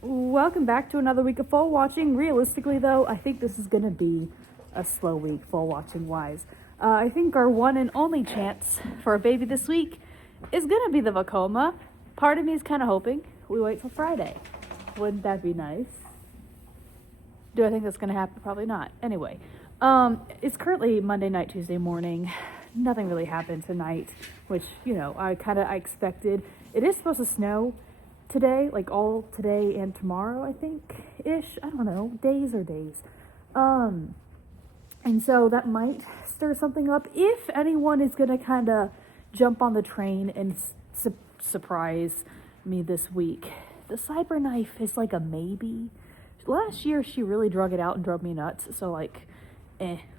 Welcome back to another week of foal watching. Realistically, though, I think this is going to be a slow week, foal watching wise. I think our one and only chance for a baby this week is going to be the Vacoma. Part of me is kind of hoping we wait till Friday. Wouldn't that be nice? Do I think that's going to happen? Probably not. Anyway, it's currently Monday night, Tuesday morning. Nothing really happened tonight, which, I expected. It is supposed to snow today, like all today and tomorrow, I think, ish. I don't know, days or days. And so that might stir something up if anyone is going to kind of jump on the train and surprise me this week. The cyberknife is like a maybe. Last year, she really drug it out and drove me nuts, so like,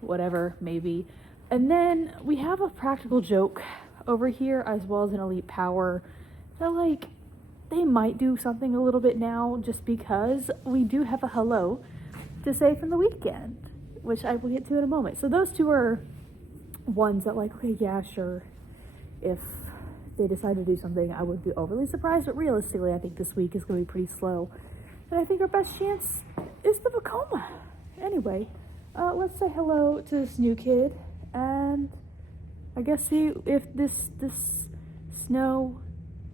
whatever, maybe. And then we have a practical joke over here, as well as an elite power. So like, they might do something a little bit now, just because we do have a hello to say from the weekend, which I will get to in a moment. So those two are ones that like, okay, yeah, sure. If they decide to do something, I would be overly surprised, but realistically, I think this week is going to be pretty slow. And I think our best chance is the Vacoma. Anyway, let's say hello to this new kid, and I guess see if this snow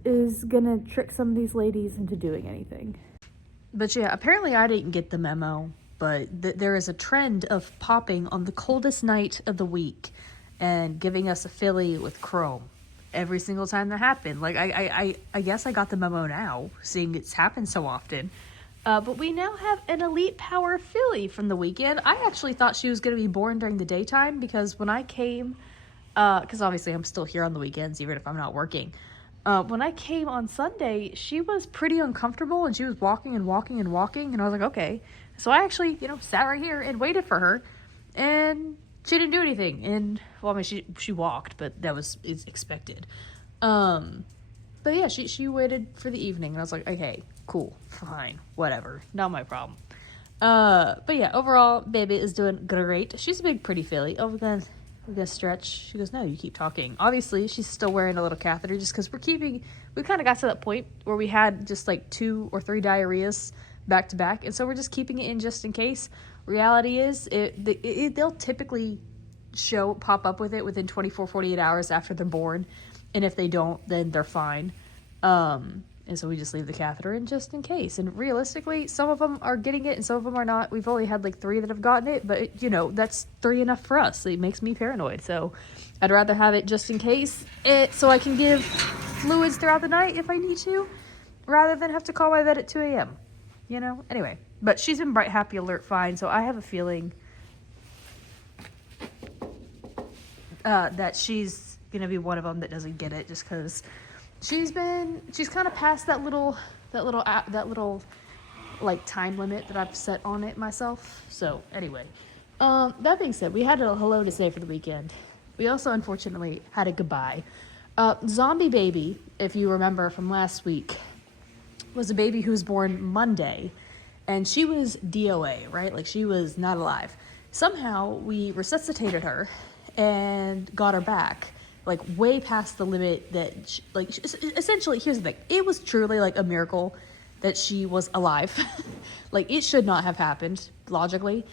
is gonna trick some of these ladies into doing anything. But yeah, apparently I didn't get the memo, but there is a trend of popping on the coldest night of the week and giving us a filly with chrome every single time that happened. Like, I guess I got the memo now, seeing it's happened so often. But we now have an elite power filly from the weekend. I actually thought she was going to be born during the daytime, because when I came, because obviously I'm still here on the weekends, even if I'm not working. When I came on Sunday, she was pretty uncomfortable, and she was walking, and I was like, okay. So I actually, sat right here and waited for her, and she didn't do anything. And, well, I mean, she walked, but that was expected. But yeah, she waited for the evening, and I was like, okay, cool, fine, whatever, not my problem. But yeah, overall, baby is doing great. She's a big, pretty filly. Oh, we're gonna stretch. She goes, no, you keep talking. Obviously, she's still wearing a little catheter, just because we kind of got to that point where we had just like 2 or 3 diarrheas back to back, and so we're just keeping it in just in case. Reality is, they'll typically pop up with it within 24-48 hours after they're born, and if they don't, then they're fine. And so we just leave the catheter in just in case. And realistically, some of them are getting it and some of them are not. We've only had like 3 that have gotten it, but that's 3 enough for us. It makes me paranoid. So I'd rather have it just in case, so I can give fluids throughout the night if I need to, rather than have to call my vet at 2 a.m. Anyway, but she's been bright, happy, alert, fine. So I have a feeling that she's going to be one of them that doesn't get it, just because she's kind of past that little like time limit that I've set on it myself. So anyway, that being said, we had a hello to say for the weekend. We also unfortunately had a goodbye. Zombie baby, if you remember from last week, was a baby who was born Monday, and she was DOA, right? Like, she was not alive. Somehow we resuscitated her and got her back, like way past the limit that essentially, here's the thing, it was truly like a miracle that she was alive. Like, it should not have happened logically.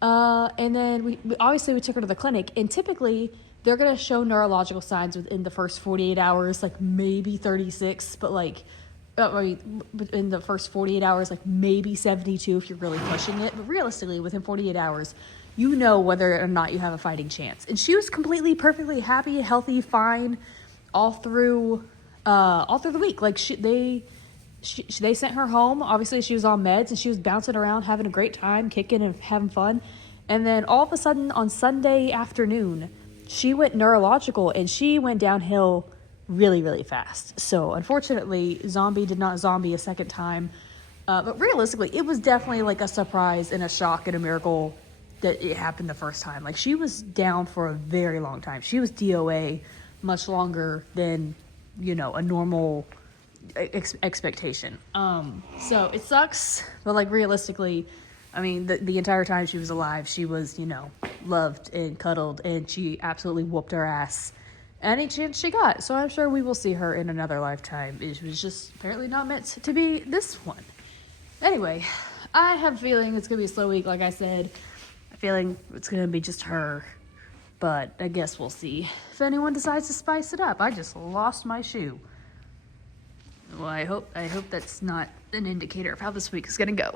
And then we took her to the clinic, and typically they're going to show neurological signs within the first 48 hours, like maybe 36, but like in the first 48 hours, like maybe 72 if you're really pushing it. But realistically, within 48 hours, whether or not you have a fighting chance. And she was completely, perfectly happy, healthy, fine, all through the week. Like, they sent her home. Obviously, she was on meds, and she was bouncing around, having a great time, kicking and having fun. And then all of a sudden, on Sunday afternoon, she went neurological, and she went downhill really, really fast. So unfortunately, Zombie did not zombie a second time. But realistically, it was definitely like a surprise and a shock and a miracle that it happened the first time. Like, she was down for a very long time. She was DOA much longer than, a normal expectation. So it sucks, but like, realistically, I mean, the entire time she was alive, she was, loved and cuddled, and she absolutely whooped her ass any chance she got. So I'm sure we will see her in another lifetime. It was just apparently not meant to be this one. Anyway, I have a feeling it's going to be a slow week, like I said. I'm feeling it's going to be just her. But I guess we'll see if anyone decides to spice it up. I just lost my shoe. Well, I hope that's not an indicator of how this week is going to go.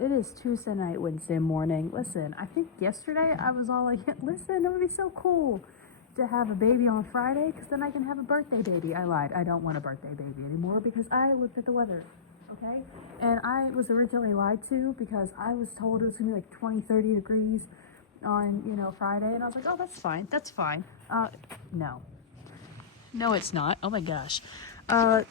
It is Tuesday night, Wednesday morning. Listen, I think yesterday I was all like, listen, it would be so cool to have a baby on Friday because then I can have a birthday baby. I lied. I don't want a birthday baby anymore because I looked at the weather, okay? And I was originally lied to because I was told it was going to be like 20, 30 degrees on, Friday. And I was like, oh, that's fine. That's fine. No. No, it's not. Oh my gosh. I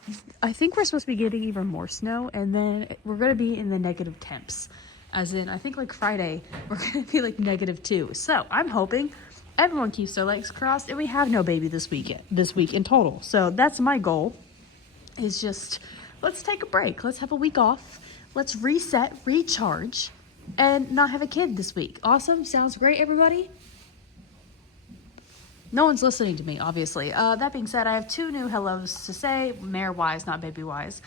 think we're supposed to be getting even more snow, and then we're going to be in the negative temps. As in, I think like Friday, we're going to be like -2. So I'm hoping everyone keeps their legs crossed and we have no baby this week in total. So that's my goal, is just let's take a break. Let's have a week off. Let's reset, recharge, and not have a kid this week. Awesome. Sounds great, everybody. No one's listening to me, obviously. That being said, I have 2 new hellos to say, mare-wise, not baby-wise.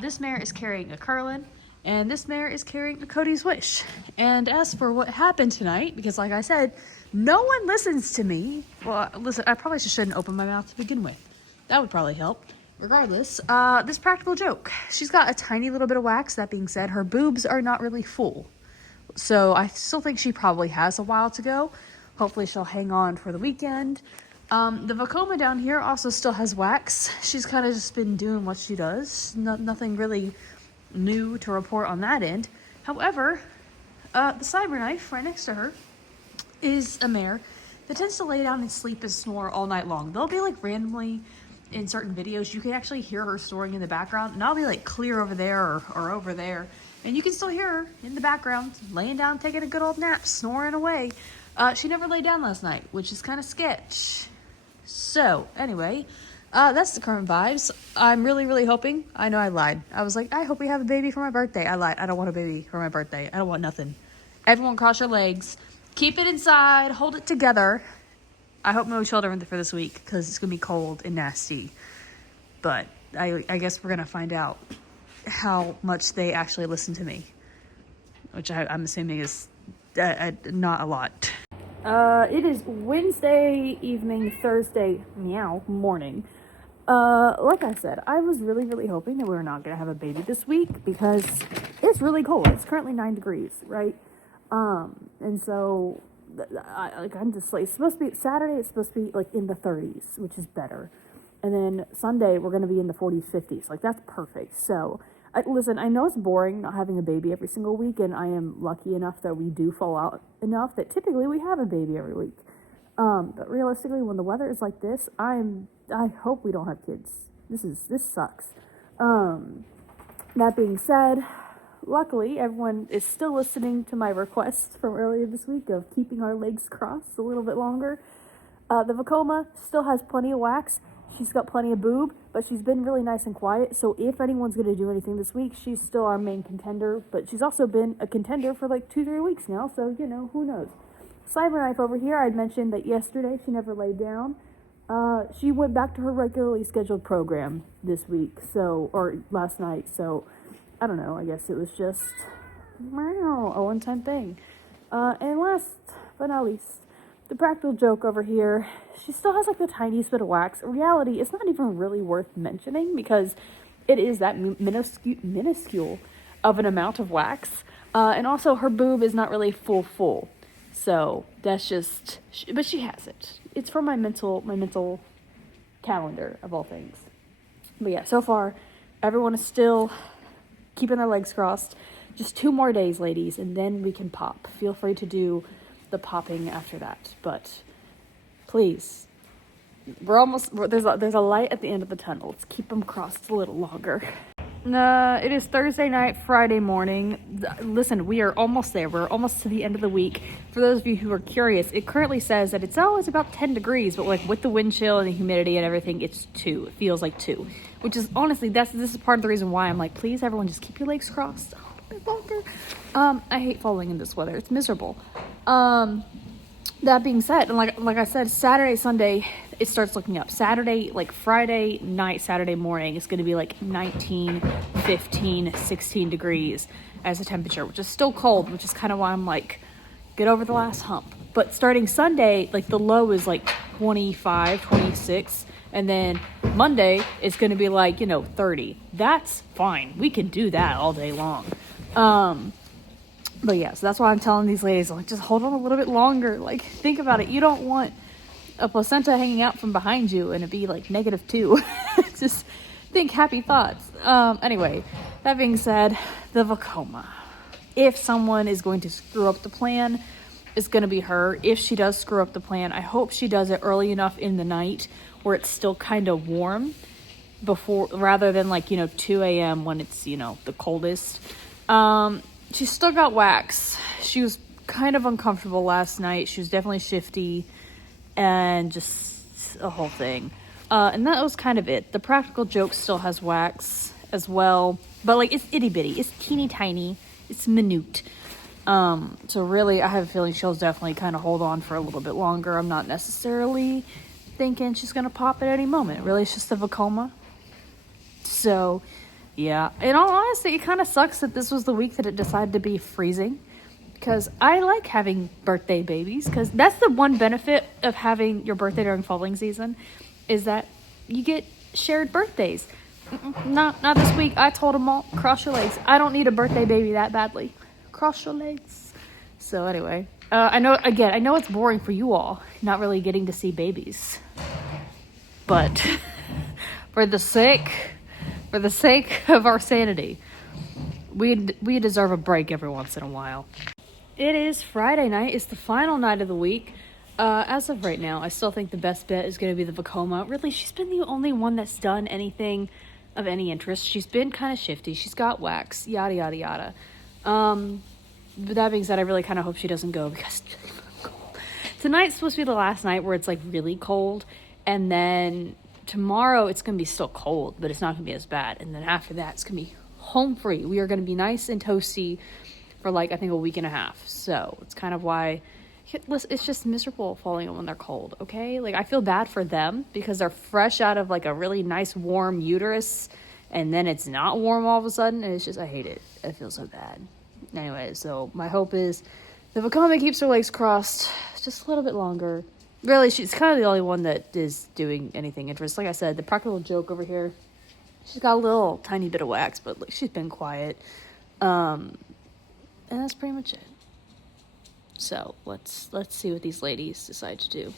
This mare is carrying a Curlin, and this mare is carrying a Cody's Wish. And as for what happened tonight, because like I said, no one listens to me. Well, listen, I probably shouldn't open my mouth to begin with. That would probably help. Regardless, this practical joke. She's got a tiny little bit of wax. That being said, her boobs are not really full. So I still think she probably has a while to go. Hopefully she'll hang on for the weekend. The Vacoma down here also still has wax. She's kind of just been doing what she does. Nothing really new to report on that end. However, the Cyberknife right next to her is a mare that tends to lay down and sleep and snore all night long. They'll be like randomly in certain videos, you can actually hear her snoring in the background, and I'll be like clear over there or over there, and you can still hear her in the background, laying down, taking a good old nap, snoring away. She never laid down last night, which is kind of sketch. So, anyway, that's the current vibes. I'm really, really hoping. I know I lied. I was like, I hope we have a baby for my birthday. I lied. I don't want a baby for my birthday. I don't want nothing. Everyone cross your legs. Keep it inside. Hold it together. I hope no children for this week because it's going to be cold and nasty. But I guess we're going to find out how much they actually listen to me, which I'm assuming is not a lot. It is Wednesday evening, Thursday morning. Like I said, I was really, really hoping that we were not going to have a baby this week because it's really cold. It's currently 9 degrees, right? And so I'm just like, it's supposed to be Saturday. It's supposed to be like in the 30s, which is better. And then Sunday we're going to be in the 40s, 50s. Like that's perfect. So listen, I know it's boring not having a baby every single week, and I am lucky enough that we do fall out enough that typically we have a baby every week. But realistically, when the weather is like this, I hope we don't have kids. This sucks. That being said, luckily everyone is still listening to my request from earlier this week of keeping our legs crossed a little bit longer. The Vacoma still has plenty of wax. She's got plenty of boob, but she's been really nice and quiet. So if anyone's going to do anything this week, she's still our main contender. But she's also been a contender for like 2-3 weeks now. So, who knows. Cyberknife over here, I'd mentioned that yesterday she never laid down. She went back to her regularly scheduled program this week, or last night. So, I don't know. I guess it was just a one-time thing. And last but not least, the practical joke over here, she still has like the tiniest bit of wax. In reality, it's not even really worth mentioning because it is that minuscule of an amount of wax. And also her boob is not really full. So that's just, but she has it. It's for my mental calendar of all things. But yeah, so far, everyone is still keeping their legs crossed. Just 2 more days, ladies, and then we can pop. Feel free to do the popping after that, but please, there's a light at the end of the tunnel. Let's keep them crossed a little longer. It is Thursday night, Friday morning. Listen, we are almost there. We're almost to the end of the week. For those of you who are curious, it currently says that it's about 10 degrees, but like with the wind chill and the humidity and everything, it's 2. It feels like 2, which is honestly, this is part of the reason why I'm like, please everyone just keep your legs crossed a little bit longer. I hate falling in this weather. It's miserable. That being said, and like I said, Saturday, Sunday, it starts looking up. Saturday, like Friday night, Saturday morning, it's going to be like 19, 15, 16 degrees as a temperature, which is still cold, which is kind of why I'm like, get over the last hump. But starting Sunday, like the low is like 25, 26. And then Monday, it's going to be like, 30. That's fine. We can do that all day long. But yeah, so that's why I'm telling these ladies, like, just hold on a little bit longer. Like, think about it. You don't want a placenta hanging out from behind you and it be like -2. Just think happy thoughts. Anyway, that being said, the Vacoma. If someone is going to screw up the plan, it's going to be her. If she does screw up the plan, I hope she does it early enough in the night where it's still kind of warm before, rather than like, 2 a.m. when it's, the coldest. She's still got wax. She was kind of uncomfortable last night. She was definitely shifty and just a whole thing. And that was kind of it. The practical joke still has wax as well, but like it's itty bitty. It's teeny tiny. It's minute. So really, I have a feeling she'll definitely kind of hold on for a little bit longer. I'm not necessarily thinking she's going to pop at any moment. Really, it's just a Vacoma. So, yeah. In all honesty, it kind of sucks that this was the week that it decided to be freezing. Because I like having birthday babies. Because that's the one benefit of having your birthday during foaling season. Is that you get shared birthdays. Not this week. I told them all, cross your legs. I don't need a birthday baby that badly. Cross your legs. So anyway, I know it's boring for you all, not really getting to see babies. But for the sake of our sanity, we deserve a break every once in a while. It is Friday night. It's the final night of the week. As of right now, I still think the best bet is going to be the Vacoma. Really, she's been the only one that's done anything of any interest. She's been kind of shifty. She's got wax, yada, yada, yada. But that being said, I really kind of hope she doesn't go because it's really cold. Tonight's supposed to be the last night where it's like really cold. And then tomorrow it's going to be still cold, but it's not going to be as bad. And then after that, it's going to be home free. We are going to be nice and toasty for like, I think, a week and a half. So it's kind of why it's just miserable falling when they're cold, okay? Like, I feel bad for them because they're fresh out of like a really nice warm uterus and then it's not warm all of a sudden, and it's just, I hate it. I feel so bad. Anyway, so my hope is the Vacoma keeps her legs crossed just a little bit longer. Really, she's kind of the only one that is doing anything interesting. Like I said, the practical joke over here, she's got a little tiny bit of wax, but like, she's been quiet. And that's pretty much it. So let's see what these ladies decide to do.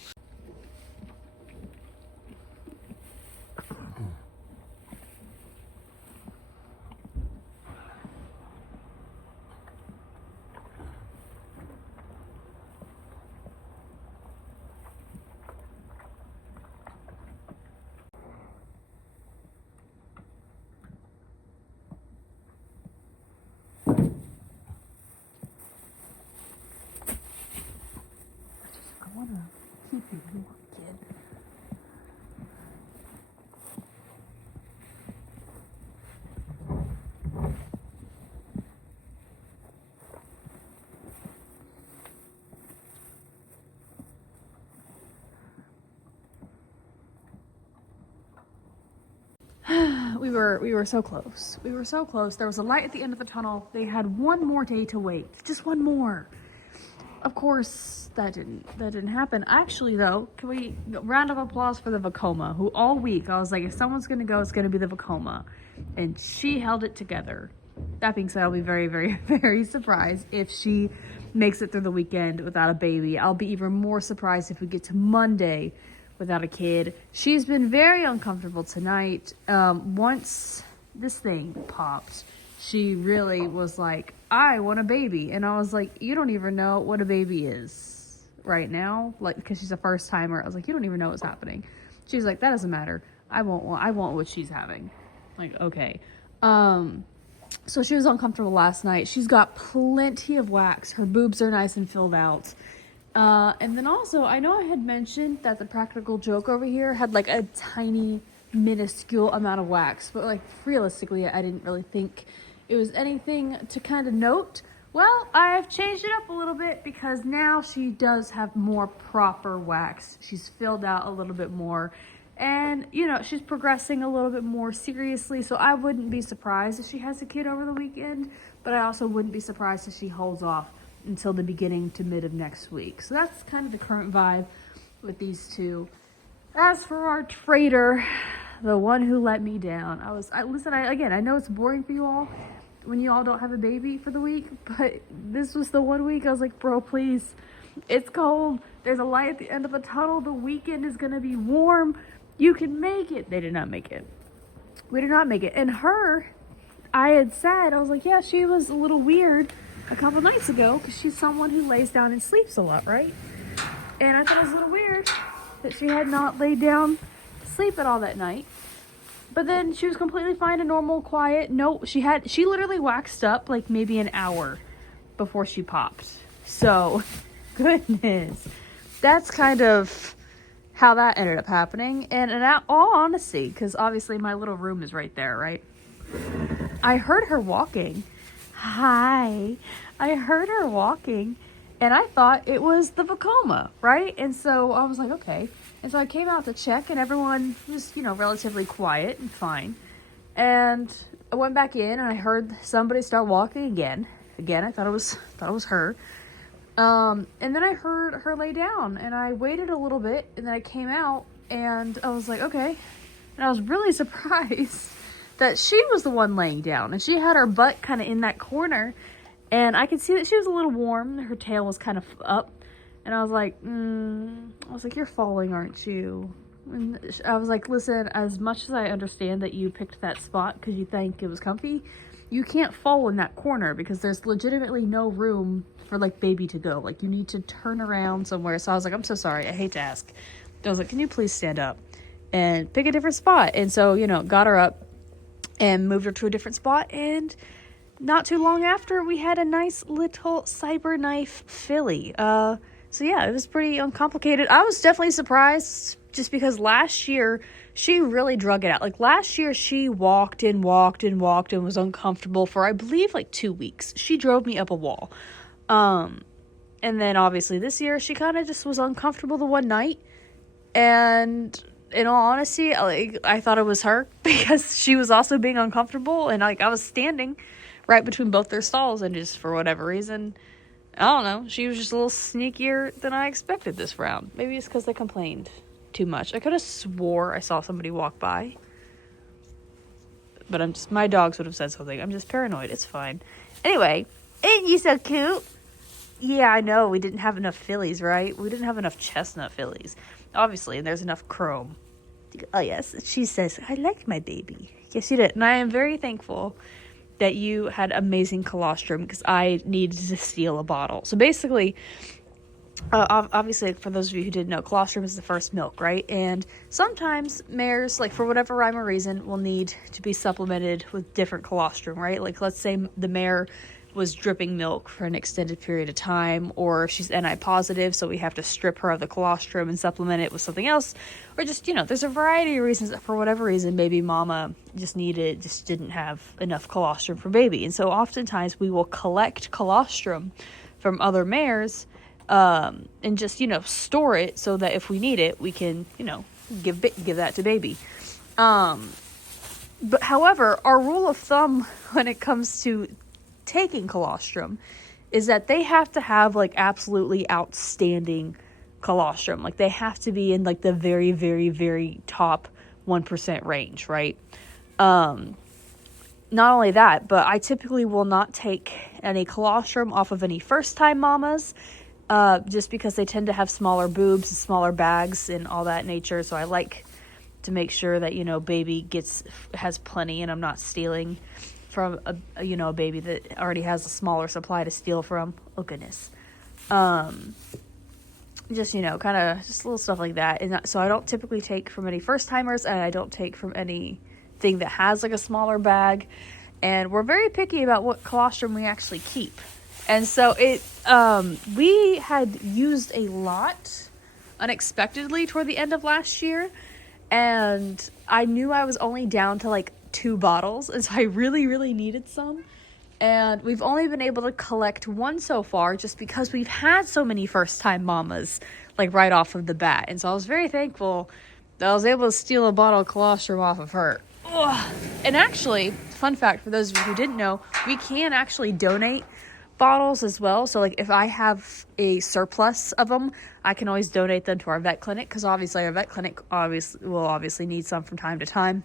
I want to keep you warm, kid. We were so close. We were so close. There was a light at the end of the tunnel. They had one more day to wait. Just one more. Of course, that didn't happen. Actually, though, can we round of applause for the Vacoma, who all week I was like, if someone's gonna go, it's gonna be the Vacoma, and she held it together. That being said, I'll be very, very, very surprised if she makes it through the weekend without a baby. I'll be even more surprised if we get to Monday without a kid. She's been very uncomfortable tonight. Once this thing popped, she really was like, I want a baby. And I was like, you don't even know what a baby is right now. Like, because she's a first timer. I was like, you don't even know what's happening. She's like, that doesn't matter. I want what she's having. Like, okay. So she was uncomfortable last night. She's got plenty of wax. Her boobs are nice and filled out. And then also, I know I had mentioned that the practical joke over here had like a tiny, minuscule amount of wax. But like, realistically, I didn't really think it was anything to kind of note. Well, I've changed it up a little bit because now she does have more proper wax. She's filled out a little bit more. And, you know, she's progressing a little bit more seriously. So I wouldn't be surprised if she has a kid over the weekend. But I also wouldn't be surprised if she holds off until the beginning to mid of next week. So that's kind of the current vibe with these two. As for our trader, the one who let me down, I know it's boring for you all when you all don't have a baby for the week, but this was the 1 week I was like, bro, please, it's cold, there's a light at the end of the tunnel, the weekend is gonna be warm, you can make it. They did not make it. We did not make it. And her, I had said, I was like, yeah, she was a little weird a couple nights ago because she's someone who lays down and sleeps a lot, right? And I thought it was a little weird that she had not laid down to sleep at all that night. But then she was completely fine and normal, quiet. No, she literally waxed up like maybe an hour before she popped. So, goodness. That's kind of how that ended up happening. And in all honesty, because obviously my little room is right there, right? I heard her walking. Hi. I heard her walking. And I thought it was the Vacoma, right? And so I was like, okay. And so I came out to check, and everyone was, you know, relatively quiet and fine. And I went back in, and I heard somebody start walking again. Again, I thought it was her. And then I heard her lay down, and I waited a little bit, and then I came out, and I was like, okay. And I was really surprised that she was the one laying down, and she had her butt kind of in that corner, and I could see that she was a little warm. Her tail was kind of up. And I was like, you're falling, aren't you? And I was like, listen, as much as I understand that you picked that spot because you think it was comfy, you can't fall in that corner because there's legitimately no room for like baby to go. Like you need to turn around somewhere. So I was like, I'm so sorry. I hate to ask. I was like, can you please stand up and pick a different spot? And so, you know, got her up and moved her to a different spot. And not too long after, we had a nice little cyberknife filly. So yeah, it was pretty uncomplicated. I was definitely surprised just because last year she really drug it out. Like last year she walked and was uncomfortable for I believe like 2 weeks. She drove me up a wall. And then obviously this year she kind of just was uncomfortable the one night. And in all honesty, I thought it was her because she was also being uncomfortable, and like I was standing right between both their stalls, and just for whatever reason, I don't know, she was just a little sneakier than I expected this round. Maybe it's because they complained too much. I could have swore I saw somebody walk by. But my dogs would have said something. I'm just paranoid. It's fine. Anyway, ain't you so cute? Yeah, I know. We didn't have enough fillies, right? We didn't have enough chestnut fillies. Obviously, and there's enough chrome. Oh, yes. She says, I like my baby. Yes, you did. And I am very thankful that you had amazing colostrum because I needed to steal a bottle. So basically, obviously, for those of you who didn't know, colostrum is the first milk, right? And sometimes mares, like for whatever rhyme or reason, will need to be supplemented with different colostrum, right? Like let's say the mare was dripping milk for an extended period of time, or she's NI positive, so we have to strip her of the colostrum and supplement it with something else, or just, you know, there's a variety of reasons that for whatever reason baby mama just didn't have enough colostrum for baby. And so oftentimes we will collect colostrum from other mares and just, you know, store it so that if we need it, we can, you know, give that to baby. But however, our rule of thumb when it comes to taking colostrum is that they have to have like absolutely outstanding colostrum. Like they have to be in like the very, very, very top 1% range, right? Not only that, but I typically will not take any colostrum off of any first-time mamas, just because they tend to have smaller boobs and smaller bags and all that nature. So I like to make sure that, you know, baby has plenty and I'm not stealing from a baby that already has a smaller supply to steal from. Oh goodness. Just, you know, kind of just little stuff like that. And so I don't typically take from any first timers, and I don't take from anything that has like a smaller bag. And we're very picky about what colostrum we actually keep. And so we had used a lot unexpectedly toward the end of last year, and I knew I was only down to like 2 bottles, and so I really, really needed some. And we've only been able to collect one so far just because we've had so many first-time mamas, like, right off of the bat. And so I was very thankful that I was able to steal a bottle of colostrum off of her. Ugh. And actually, fun fact for those of you who didn't know, we can actually donate bottles as well. So, like, if I have a surplus of them, I can always donate them to our vet clinic, because obviously our vet clinic will obviously need some from time to time.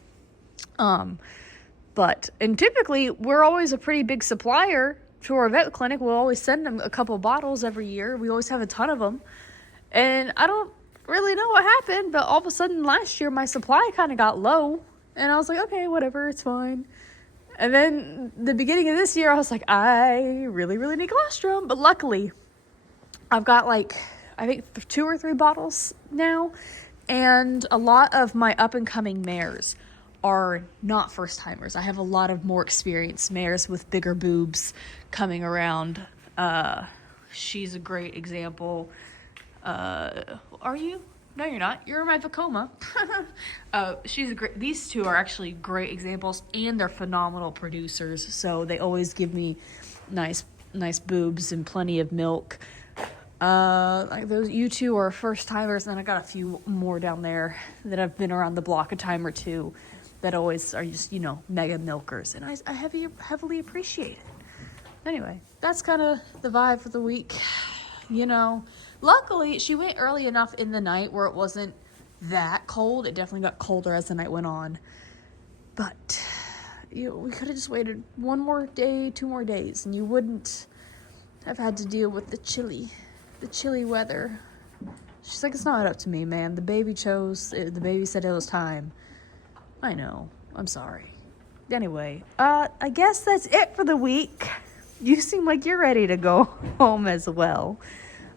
And typically, we're always a pretty big supplier to our vet clinic. We'll always send them a couple bottles every year. We always have a ton of them. And I don't really know what happened, but all of a sudden last year, my supply kind of got low. And I was like, okay, whatever, it's fine. And then the beginning of this year, I was like, I really, really need colostrum. But luckily, I've got like, I think 2 or 3 bottles now. And a lot of my up-and-coming mares are not first-timers. I have a lot of more experienced mares with bigger boobs coming around. She's a great example. Are you? No, you're not. You're my Vacoma. These two are actually great examples, and they're phenomenal producers. So they always give me nice boobs and plenty of milk. You two are first timers, and then I got a few more down there that have been around the block a time or two that always are just, mega milkers, and I heavily appreciate it. Anyway, that's kind of the vibe for the week. Luckily, she went early enough in the night where it wasn't that cold. It definitely got colder as the night went on. But, we could have just waited 1 more day, 2 more days, and you wouldn't have had to deal with the chilly weather. She's like, it's not up to me, man. The baby said it was time. I know. I'm sorry. Anyway, I guess that's it for the week. You seem like you're ready to go home as well.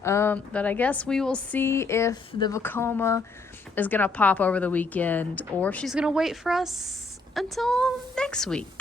But I guess we will see if the Vacoma is going to pop over the weekend or if she's going to wait for us until next week.